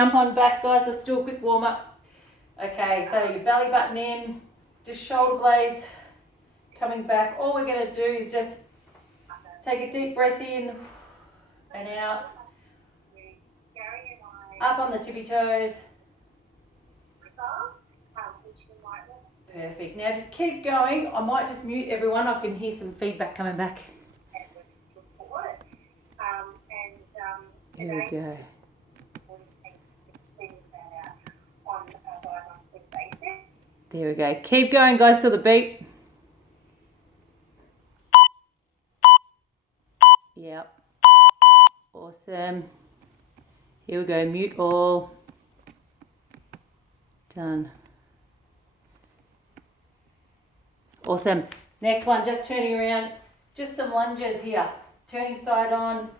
Jump on back, guys. Let's do a quick warm up. Okay, so your belly button in, just shoulder blades coming back. All we're going to do is just take a deep breath in and out. Up on the tippy toes. Perfect. Now just keep going. I might just mute everyone. I can hear some feedback coming back. There we go. There we go. Keep going, guys, till the beat. Yep. Awesome. Here we go. Mute all. Done. Awesome. Next one, just turning around. Just some lunges here. Turning side on.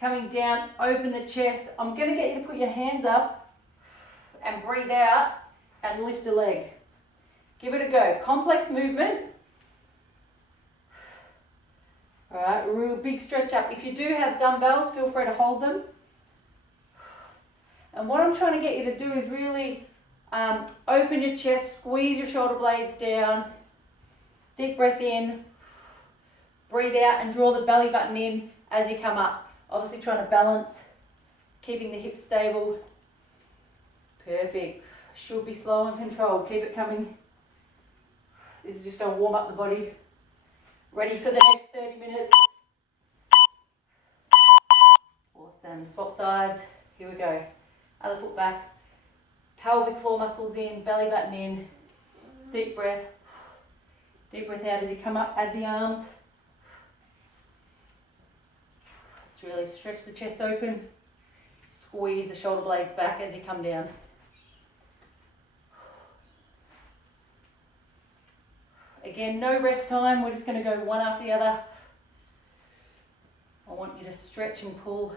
Coming down. Open the chest. I'm going to get you to put your hands up and breathe out and lift a leg. Give it a go. Complex movement. All right, real big stretch up. If you do have dumbbells, feel free to hold them. And what I'm trying to get you to do is really open your chest, squeeze your shoulder blades down. Deep breath in. Breathe out and draw the belly button in as you come up. Obviously trying to balance, keeping the hips stable. Perfect. Should be slow and controlled. Keep it coming. This is just going to warm up the body. Ready for the next 30 minutes. Awesome. Swap sides. Here we go. Other foot back. Pelvic floor muscles in. Belly button in. Deep breath. Deep breath out as you come up. Add the arms. Let's really stretch the chest open. Squeeze the shoulder blades back as you come down. Again, no rest time. We're just going to go one after the other. I want you to stretch and pull.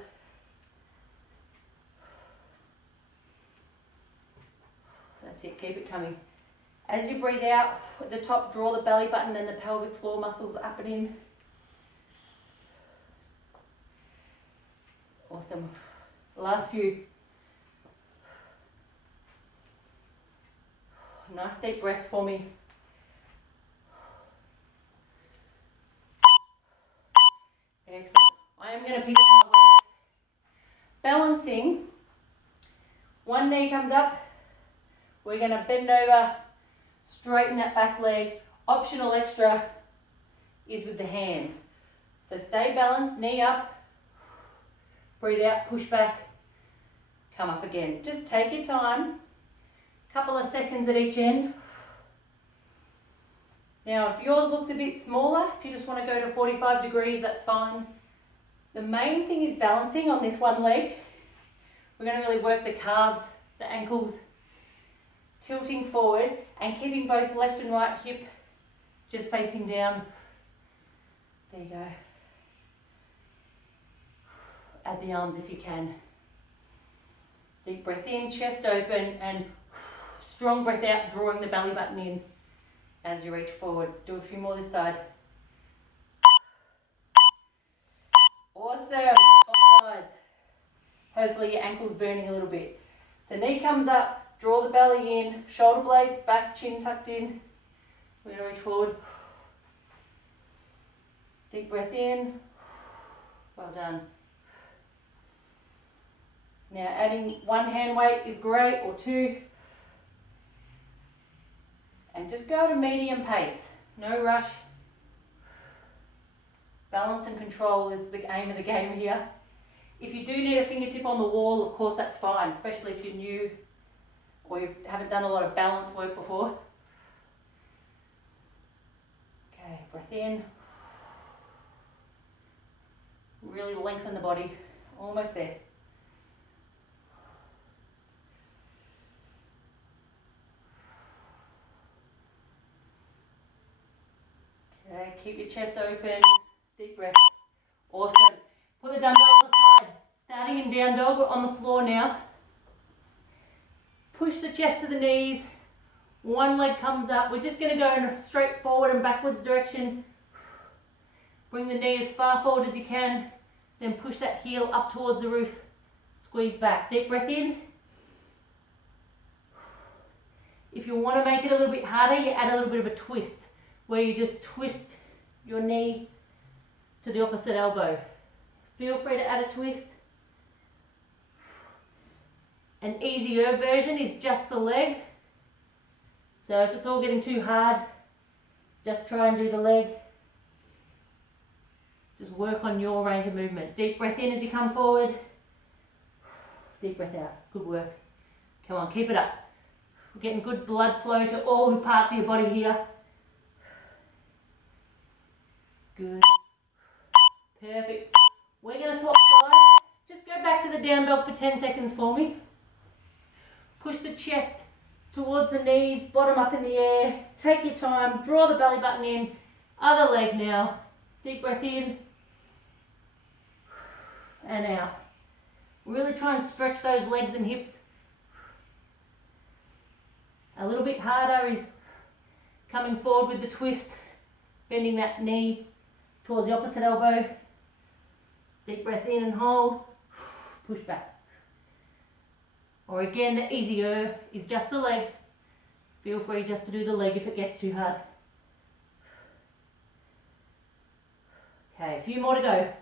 That's it. Keep it coming. As you breathe out, at the top, draw the belly button and the pelvic floor muscles up and in. Awesome. Last few. Nice deep breaths for me. Excellent. I am going to pick up my weights. Balancing. One knee comes up. We're going to bend over, straighten that back leg. Optional extra is with the hands. So stay balanced, knee up. Breathe out, push back. Come up again. Just take your time. Couple of seconds at each end. Now, if yours looks a bit smaller, if you just want to go to 45 degrees, that's fine. The main thing is balancing on this one leg. We're going to really work the calves, the ankles, tilting forward and keeping both left and right hip just facing down. There you go. Add the arms if you can. Deep breath in, chest open, and strong breath out, drawing the belly button in. As you reach forward. Do a few more this side. Awesome. Top sides. Hopefully your ankle's burning a little bit. So knee comes up, draw the belly in, shoulder blades back, chin tucked in. We're going to reach forward. Deep breath in. Well done. Now adding one hand weight is great, or two. And just go at a medium pace, no rush. Balance and control is the aim of the game here. If you do need a fingertip on the wall, of course that's fine, especially if you're new or you haven't done a lot of balance work before. Okay, breath in. Really lengthen the body, almost there. Okay, keep your chest open, deep breath. Awesome. Put the dumbbells aside. Starting in down dog, we're on the floor now. Push the chest to the knees. One leg comes up. We're just going to go in a straight forward and backwards direction. Bring the knee as far forward as you can. Then push that heel up towards the roof. Squeeze back. Deep breath in. If you want to make it a little bit harder, you add a little bit of a twist, where you just twist your knee to the opposite elbow. Feel free to add a twist. An easier version is just the leg. So if it's all getting too hard, just try and do the leg. Just work on your range of movement. Deep breath in as you come forward. Deep breath out. Good work. Come on, keep it up. We're getting good blood flow to all the parts of your body here. Good. Perfect. We're going to swap sides. Just go back to the down dog for 10 seconds for me. Push the chest towards the knees, bottom up in the air. Take your time, draw the belly button in. Other leg now. Deep breath in and out. Really try and stretch those legs and hips. A little bit harder is coming forward with the twist, bending that knee towards the opposite elbow. Deep breath in and hold. Push back. Or again, the easier is just the leg. Feel free just to do the leg if it gets too hard. Okay, a few more to go.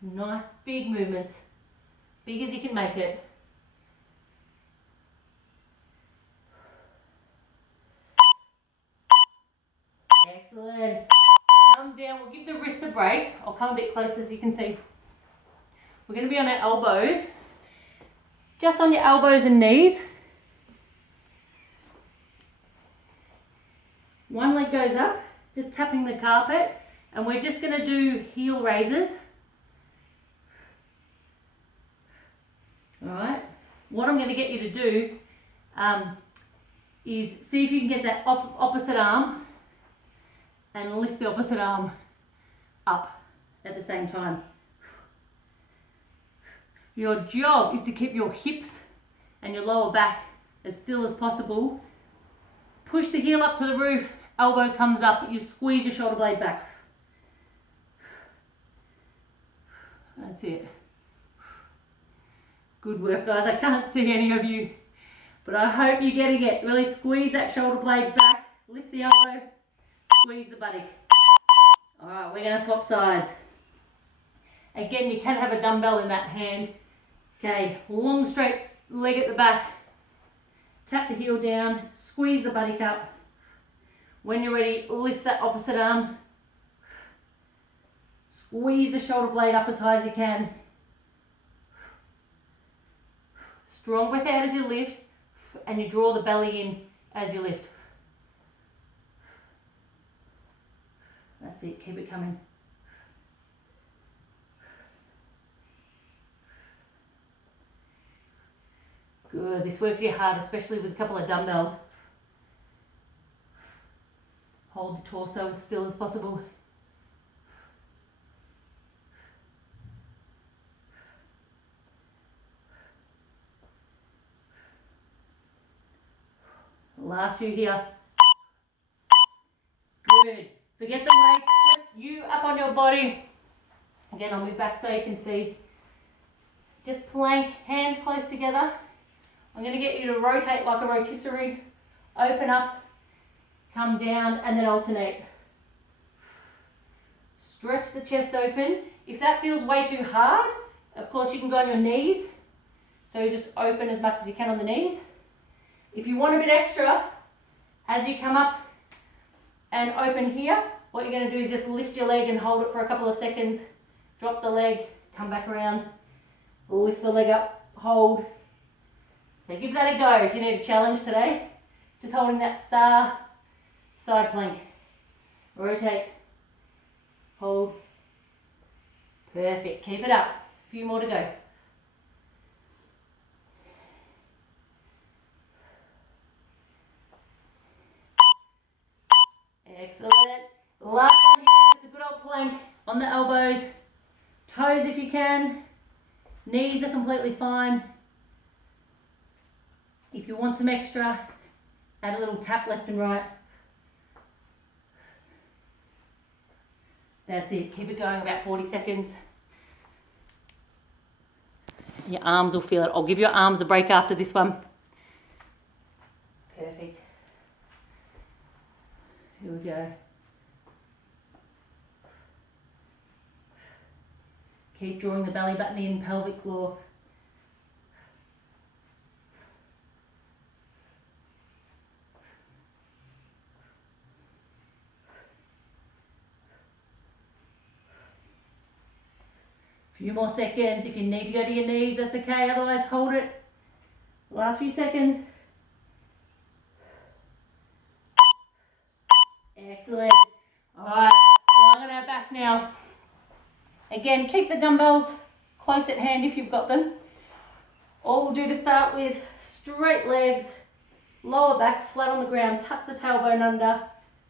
Nice big movements. Big as you can make it. Excellent. Come down, we'll give the wrist a break. I'll come a bit closer so you can see. We're going to be on our elbows. Just on your elbows and knees. One leg goes up, just tapping the carpet, and we're just going to do heel raises. Alright, what I'm going to get you to do is see if you can get that opposite arm and lift the opposite arm up at the same time. Your job is to keep your hips and your lower back as still as possible. Push the heel up to the roof, elbow comes up, you squeeze your shoulder blade back. That's it. Good work, guys. I can't see any of you, but I hope you're getting it. Really squeeze that shoulder blade back, lift the elbow, squeeze the buttock. All right, we're going to swap sides. Again, you can have a dumbbell in that hand. Okay, long straight leg at the back. Tap the heel down, squeeze the buttock up. When you're ready, lift that opposite arm. Squeeze the shoulder blade up as high as you can. Strong breath out as you lift, and you draw the belly in as you lift. That's it, keep it coming. Good, this works your heart, especially with a couple of dumbbells. Hold the torso as still as possible. Last few here. Good. Forget the weights, just you up on your body. Again, I'll move back so you can see. Just plank, hands close together. I'm going to get you to rotate like a rotisserie. Open up, come down, and then alternate. Stretch the chest open. If that feels way too hard, of course you can go on your knees. So you just open as much as you can on the knees. If you want a bit extra, as you come up and open here, what you're going to do is just lift your leg and hold it for a couple of seconds. Drop the leg, come back around, lift the leg up, hold. So give that a go if you need a challenge today. Just holding that star, side plank. Rotate, hold. Perfect, keep it up. A few more to go. Excellent. Last one here is just a good old plank on the elbows. Toes if you can. Knees are completely fine. If you want some extra, add a little tap left and right. That's it. Keep it going about 40 seconds. Your arms will feel it. I'll give your arms a break after this one. Perfect. Here we go. Keep drawing the belly button in, pelvic floor. Few more seconds. If you need to go to your knees, that's okay. Otherwise, hold it. Last few seconds. Excellent. All right, lying on our back now. Again, keep the dumbbells close at hand if you've got them. All we'll do to start with, straight legs, lower back flat on the ground, tuck the tailbone under,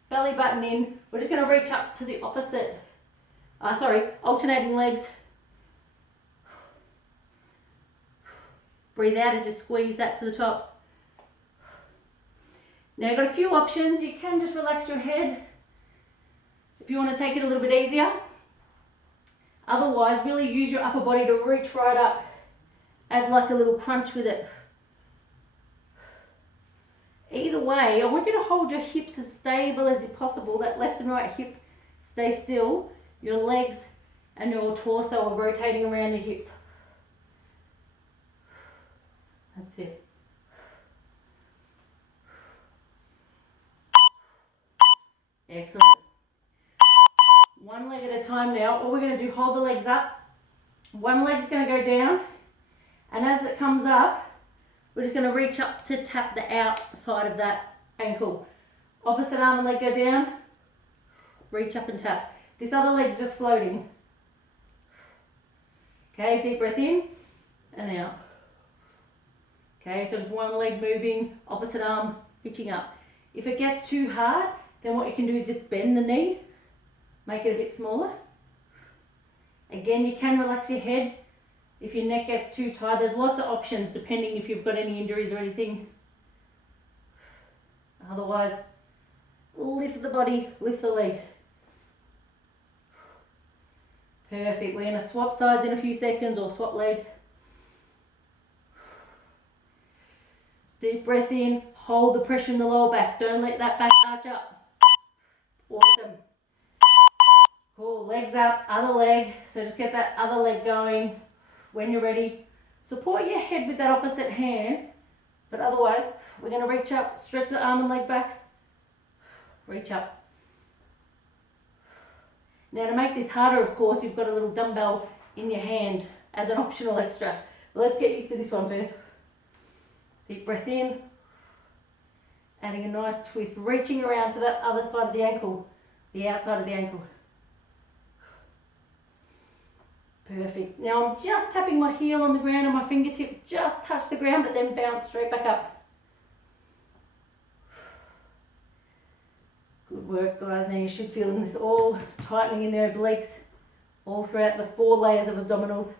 belly button in. We're just going to reach up to the opposite, alternating legs. Breathe out as you squeeze that to the top. Now you've got a few options. You can just relax your head if you want to take it a little bit easier. Otherwise, really use your upper body to reach right up. Add like a little crunch with it. Either way, I want you to hold your hips as stable as possible. That left and right hip stay still. Your legs and your torso are rotating around your hips. That's it. Excellent. One leg at a time now. All we're going to do, hold the legs up. One leg's going to go down. And as it comes up, we're just going to reach up to tap the outside of that ankle. Opposite arm and leg go down. Reach up and tap. This other leg's just floating. Okay, deep breath in and out. Okay, so just one leg moving, opposite arm reaching up. If it gets too hard, then what you can do is just bend the knee, make it a bit smaller. Again, you can relax your head if your neck gets too tight. There's lots of options depending if you've got any injuries or anything. Otherwise, lift the body, lift the leg. Perfect. We're going to swap sides in a few seconds or swap legs. Deep breath in, hold the pressure in the lower back. Don't let that back arch up. Awesome. Cool, legs up, other leg. So just get that other leg going when you're ready. Support your head with that opposite hand, but otherwise, we're going to reach up, stretch the arm and leg back, reach up. Now to make this harder, of course, you've got a little dumbbell in your hand as an optional extra. Let's get used to this one first. Deep breath in, adding a nice twist, reaching around to that other side of the ankle, the outside of the ankle. Perfect. Now I'm just tapping my heel on the ground and my fingertips just touch the ground, but then bounce straight back up. Good work, guys. Now you should feel this all tightening in their obliques, all throughout the 4 layers of abdominals.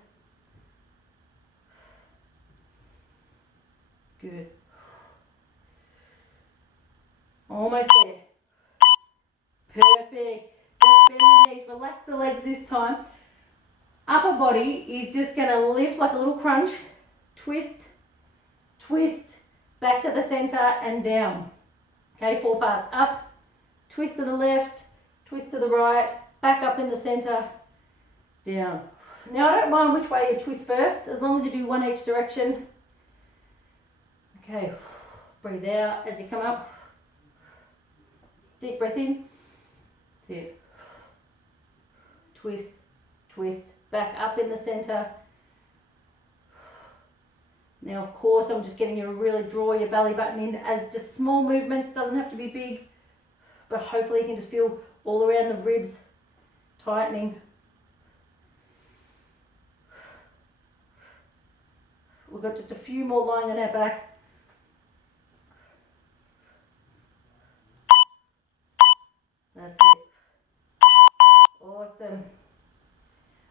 Good. Almost there. Perfect. Just bend the knees, relax the legs this time. Upper body is just going to lift like a little crunch. Twist, twist, back to the center and down. Okay, 4 parts. Up, twist to the left, twist to the right, back up in the center, down. Now I don't mind which way you twist first, as long as you do one each direction. Okay, breathe out as you come up. Deep breath in. That's it. Twist, twist, back up in the center. Now, of course, I'm just getting you to really draw your belly button in as just small movements, doesn't have to be big, but hopefully you can just feel all around the ribs tightening. We've got just a few more lying on our back. That's it. Awesome.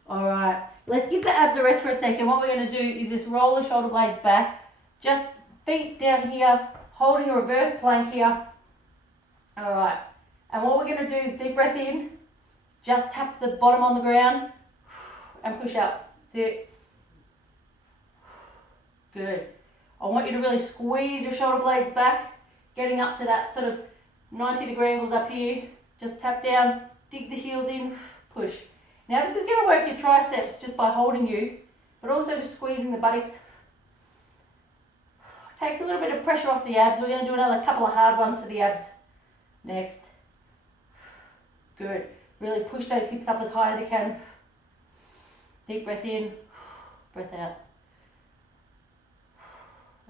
All right, let's give the abs a rest for a second. What we're going to do is just roll the shoulder blades back. Just feet down here, holding a reverse plank here. All right, and what we're going to do is deep breath in. Just tap the bottom on the ground and push up. That's it. Good. I want you to really squeeze your shoulder blades back, getting up to that sort of 90-degree angles up here. Just tap down, dig the heels in, push. Now this is going to work your triceps just by holding you, but also just squeezing the buttocks. Takes a little bit of pressure off the abs. We're going to do another couple of hard ones for the abs next. Good. Really push those hips up as high as you can. Deep breath in, breath out.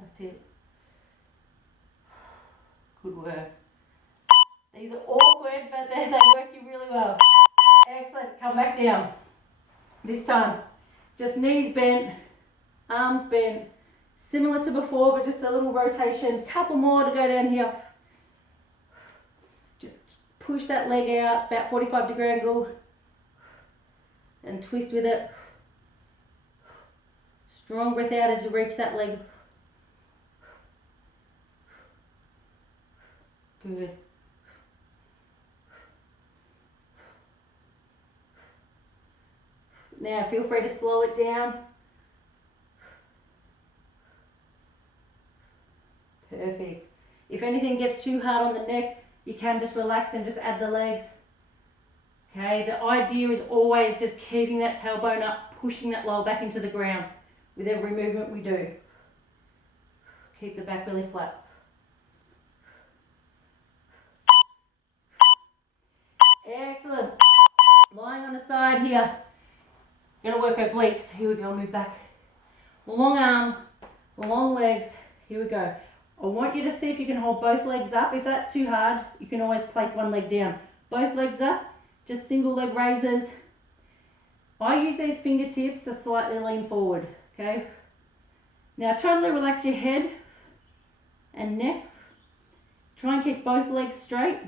That's it. Good work. These are awkward, but they work you really well. Excellent. Come back down. This time, just knees bent, arms bent. Similar to before, but just a little rotation. Couple more to go down here. Just push that leg out, about 45-degree angle. And twist with it. Strong breath out as you reach that leg. Good. Now feel free to slow it down. Perfect. If anything gets too hard on the neck, you can just relax and just add the legs. Okay, the idea is always just keeping that tailbone up, pushing that lower back into the ground with every movement we do. Keep the back really flat. Excellent. Lying on the side here. Gonna work obliques. Here we go, move back. Long arm, long legs. Here we go. I want you to see if you can hold both legs up. If that's too hard, you can always place one leg down. Both legs up, just single leg raises. I use these fingertips to slightly lean forward, okay? Now totally relax your head and neck. Try and keep both legs straight.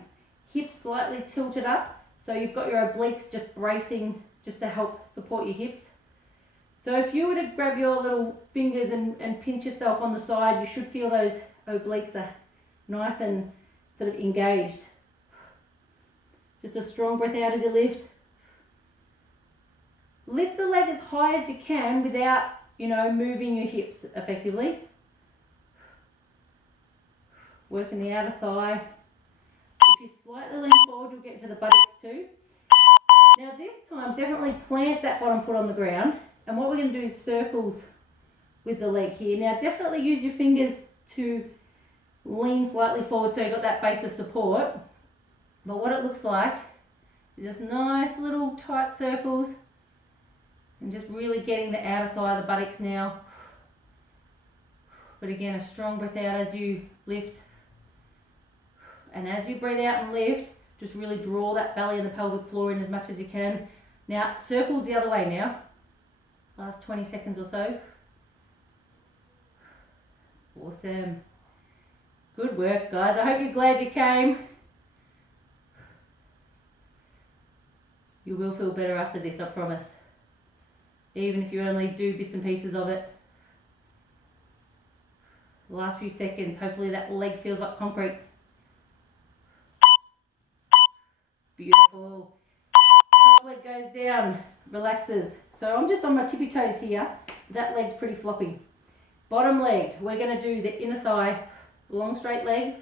Hips slightly tilted up, so you've got your obliques just bracing just to help support your hips. So if you were to grab your little fingers and pinch yourself on the side, you should feel those obliques are nice and sort of engaged. Just a strong breath out as you lift. Lift the leg as high as you can without, moving your hips effectively. Working the outer thigh. If you slightly lean forward, you'll get to the buttocks too. Now this time, definitely plant that bottom foot on the ground. And what we're going to do is circles with the leg here. Now definitely use your fingers to lean slightly forward so you've got that base of support. But what it looks like is just nice little tight circles and just really getting the outer thigh, the buttocks now. But again, a strong breath out as you lift. And as you breathe out and lift, just really draw that belly and the pelvic floor in as much as you can. Now, circles the other way now. Last 20 seconds or so. Awesome. Good work, guys. I hope you're glad you came. You will feel better after this, I promise. Even if you only do bits and pieces of it. The last few seconds, hopefully that leg feels like concrete. Beautiful. Top leg goes down, relaxes. So I'm just on my tippy toes here. That leg's pretty floppy. Bottom leg, we're going to do the inner thigh, long straight leg.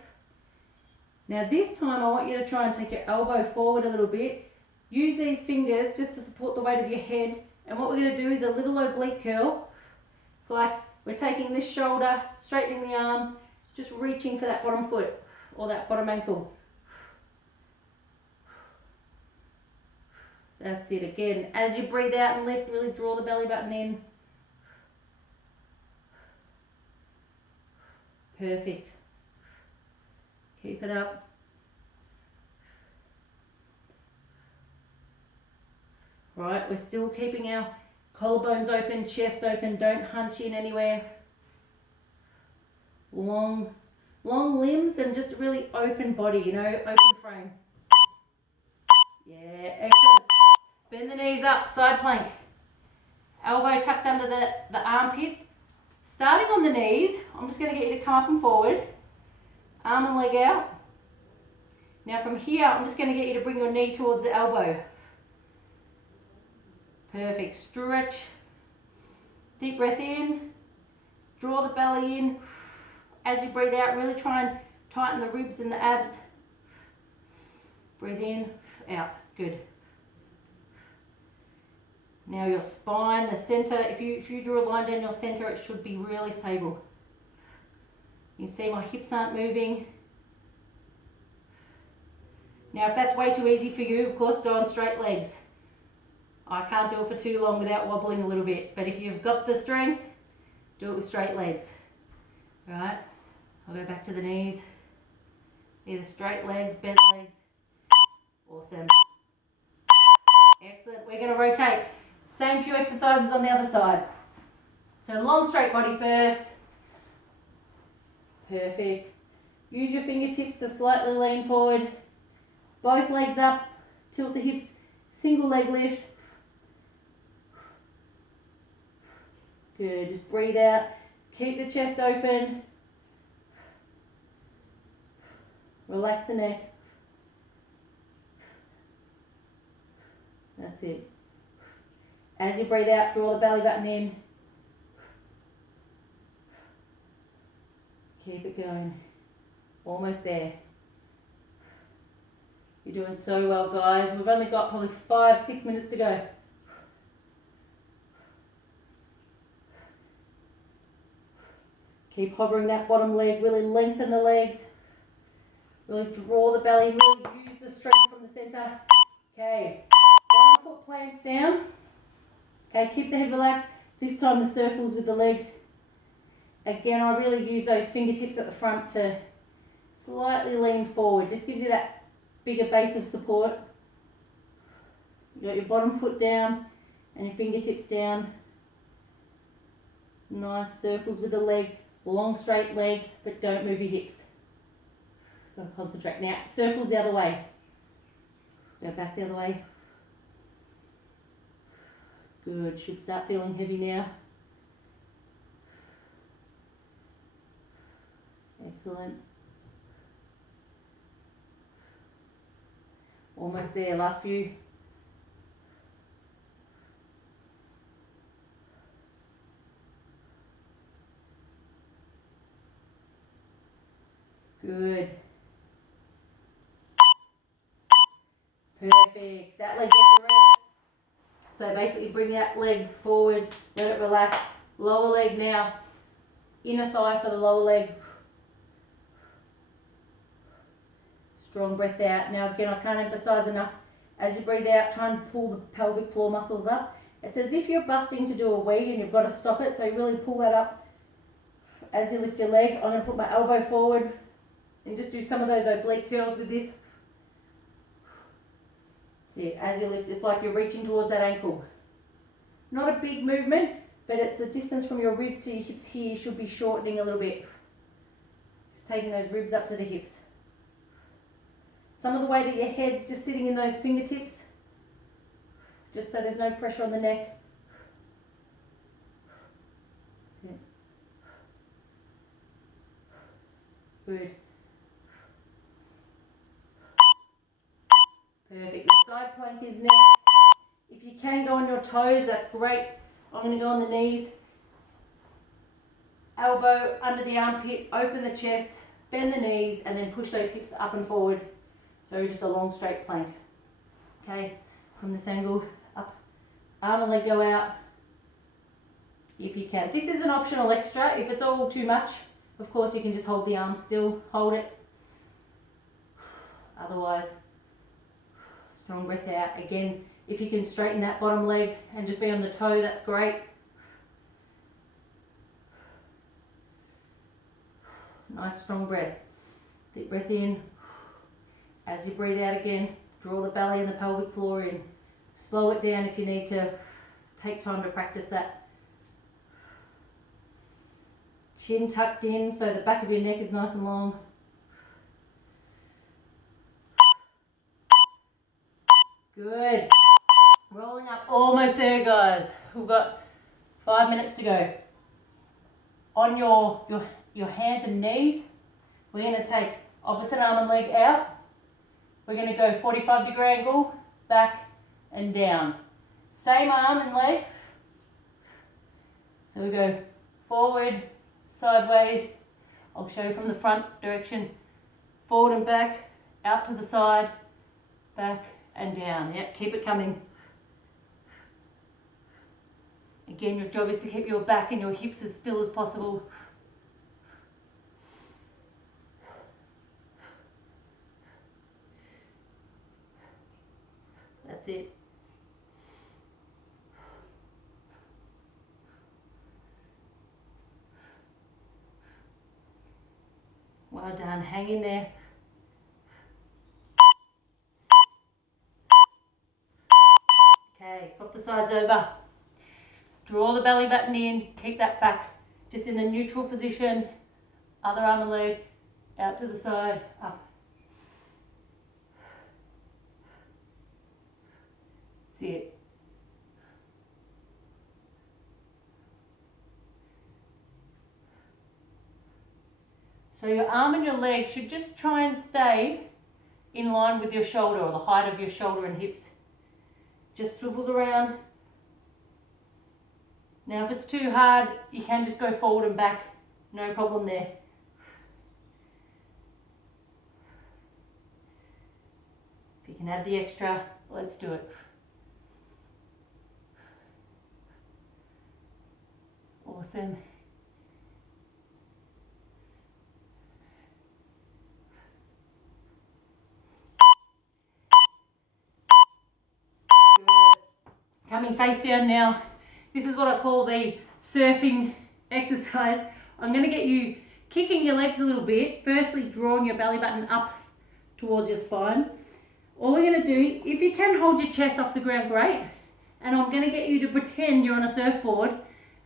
Now this time I want you to try and take your elbow forward a little bit. Use these fingers just to support the weight of your head. And what we're going to do is a little oblique curl. It's like we're taking this shoulder, straightening the arm, just reaching for that bottom foot or that bottom ankle. That's it again. As you breathe out and lift, really draw the belly button in. Perfect. Keep it up. Right, we're still keeping our collarbones open, chest open, don't hunch in anywhere. Long limbs and just a really open body, open frame. Yeah, excellent. Bend the knees up, side plank. Elbow tucked under the armpit. Starting on the knees, I'm just going to get you to come up and forward. Arm and leg out. Now from here, I'm just going to get you to bring your knee towards the elbow. Perfect. Stretch. Deep breath in. Draw the belly in. As you breathe out, really try and tighten the ribs and the abs. Breathe in, out. Good. Now your spine, the center, if you draw a line down your center, it should be really stable. You can see my hips aren't moving. Now if that's way too easy for you, of course go on straight legs. I can't do it for too long without wobbling a little bit, but if you've got the strength, do it with straight legs. Right, I'll go back to the knees. Either straight legs, bent legs. Awesome. Excellent. We're going to rotate. Same few exercises on the other side. So long straight body first. Perfect. Use your fingertips to slightly lean forward. Both legs up. Tilt the hips. Single leg lift. Good. Just breathe out. Keep the chest open. Relax the neck. That's it. As you breathe out, draw the belly button in. Keep it going. Almost there. You're doing so well, guys. We've only got probably 5-6 minutes to go. Keep hovering that bottom leg. Really lengthen the legs. Really draw the belly. Really use the strength from the center. Okay. Bottom foot plants down. Okay, keep the head relaxed. This time the circles with the leg. Again, I really use those fingertips at the front to slightly lean forward. Just gives you that bigger base of support. You got your bottom foot down and your fingertips down. Nice circles with the leg. Long straight leg, but don't move your hips. Got to concentrate. Now, circles the other way. Go back the other way. Good. Should start feeling heavy now. Excellent. Almost there. Last few. Good. Perfect. That leg gets a rest. So basically bring that leg forward, let it relax. Lower leg now. Inner thigh for the lower leg. Strong breath out. Now again, I can't emphasize enough. As you breathe out, try and pull the pelvic floor muscles up. It's as if you're busting to do a wee and you've got to stop it. So you really pull that up as you lift your leg. I'm going to put my elbow forward and just do some of those oblique curls with this. See, as you lift, it's like you're reaching towards that ankle. Not a big movement, but it's the distance from your ribs to your hips here should be shortening a little bit. Just taking those ribs up to the hips. Some of the weight of your head's just sitting in those fingertips, just so there's no pressure on the neck. That's it. Good. Perfect. The side plank is next. If you can go on your toes, that's great. I'm going to go on the knees. Elbow under the armpit, open the chest, bend the knees, and then push those hips up and forward. So just a long straight plank. Okay, from this angle, up. Arm and leg go out. If you can. This is an optional extra. If it's all too much, of course you can just hold the arm still, hold it. Otherwise, strong breath out. Again, if you can straighten that bottom leg and just be on the toe, that's great. Nice strong breath. Deep breath in. As you breathe out again, draw the belly and the pelvic floor in. Slow it down if you need to. Take time to practice that. Chin tucked in so the back of your neck is nice and long. Good. Rolling up, almost there, guys. We've got 5 minutes to go. On your hands and knees, we're going to take opposite arm and leg out. We're going to go 45-degree angle, back and down. Same arm and leg. So we go forward, sideways. I'll show you from the front direction, forward and back, out to the side, back and down. Yep, keep it coming. Again, your job is to keep your back and your hips as still as possible. That's it. Well done, hang in there. Okay, swap the sides over. Draw the belly button in, keep that back just in a neutral position. Other arm and leg, out to the side, up. See it. So your arm and your leg should just try and stay in line with your shoulder, or the height of your shoulder and hips. Just swivels around. Now if it's too hard, you can just go forward and back. No problem there. If you can add the extra, let's do it. Awesome. Coming face down now. This is what I call the surfing exercise. I'm going to get you kicking your legs a little bit. Firstly, drawing your belly button up towards your spine. All we're going to do, if you can hold your chest off the ground, great. And I'm going to get you to pretend you're on a surfboard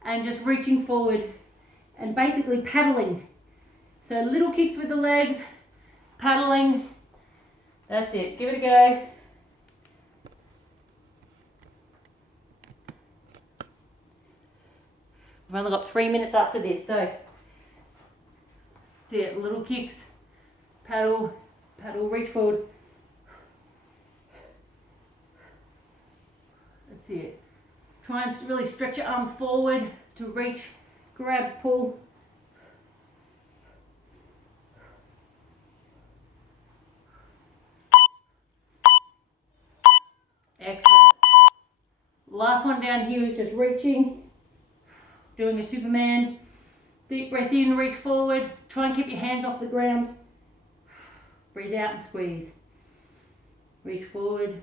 and just reaching forward and basically paddling. So little kicks with the legs, paddling. That's it. Give it a go. We've only got 3 minutes after this, so that's it. Little kicks, paddle, paddle, reach forward. That's it. Try and really stretch your arms forward to reach, grab, pull. Excellent. Last one down here is just reaching, doing a Superman. Deep breath in, reach forward. Try and keep your hands off the ground. Breathe out and squeeze. Reach forward.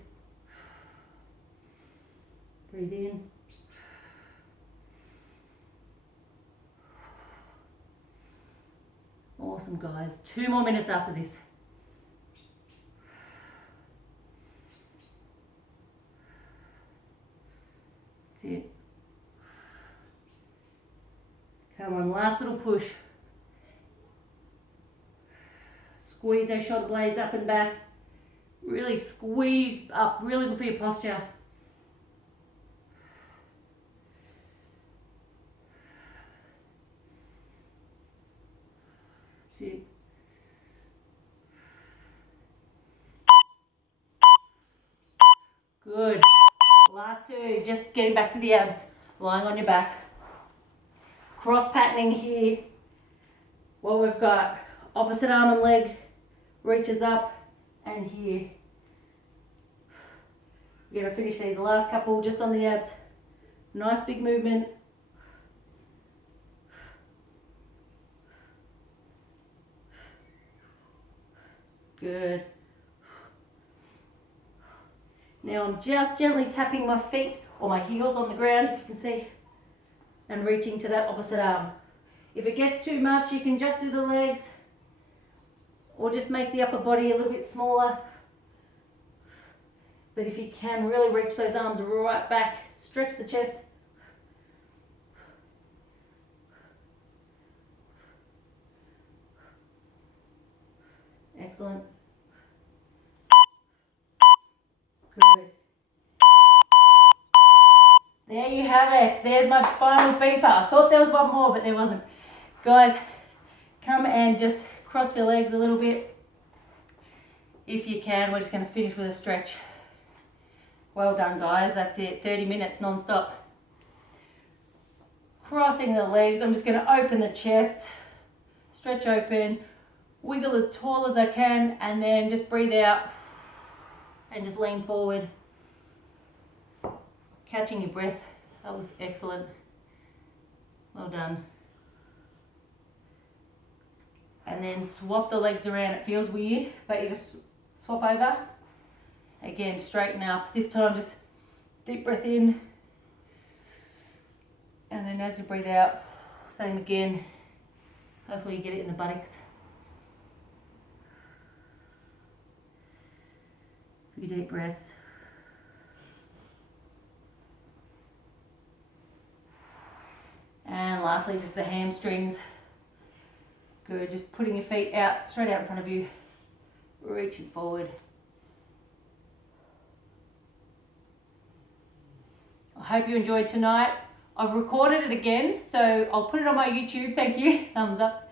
Breathe in. Awesome, guys. 2 more minutes after this. That's it. Come on, last little push. Squeeze those shoulder blades up and back. Really squeeze up, really good for your posture. That's it. Good. Last two, just getting back to the abs, lying on your back. Cross patterning here. Well, we've got opposite arm and leg reaches up, and here. We're going to finish these last couple just on the abs. Nice big movement. Good. Now I'm just gently tapping my feet or my heels on the ground, if you can see, and reaching to that opposite arm. If it gets too much, you can just do the legs or just make the upper body a little bit smaller. But if you can, really reach those arms right back, stretch the chest. Excellent. Good. There you have it. There's my final beeper. I thought there was one more, but there wasn't. Guys, come and just cross your legs a little bit. If you can, we're just going to finish with a stretch. Well done, guys. That's it. 30 minutes non-stop. crossing the legs. I'm just going to open the chest, stretch open, wiggle as tall as I can, and then just breathe out and just lean forward. Catching your breath. That was excellent. Well done. And then swap the legs around. It feels weird, but you just swap over. Again, straighten up. This time just deep breath in. And then as you breathe out, same again. Hopefully you get it in the buttocks. A few deep breaths. And lastly, just the hamstrings. Good, just putting your feet out, straight out in front of you, reaching forward. I hope you enjoyed tonight. I've recorded it again, so I'll put it on my YouTube, thank you, thumbs up.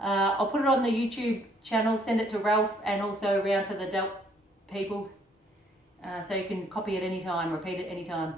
I'll put it on the YouTube channel, send it to Ralph and also around to the DELWP people. So you can copy it anytime, repeat it anytime.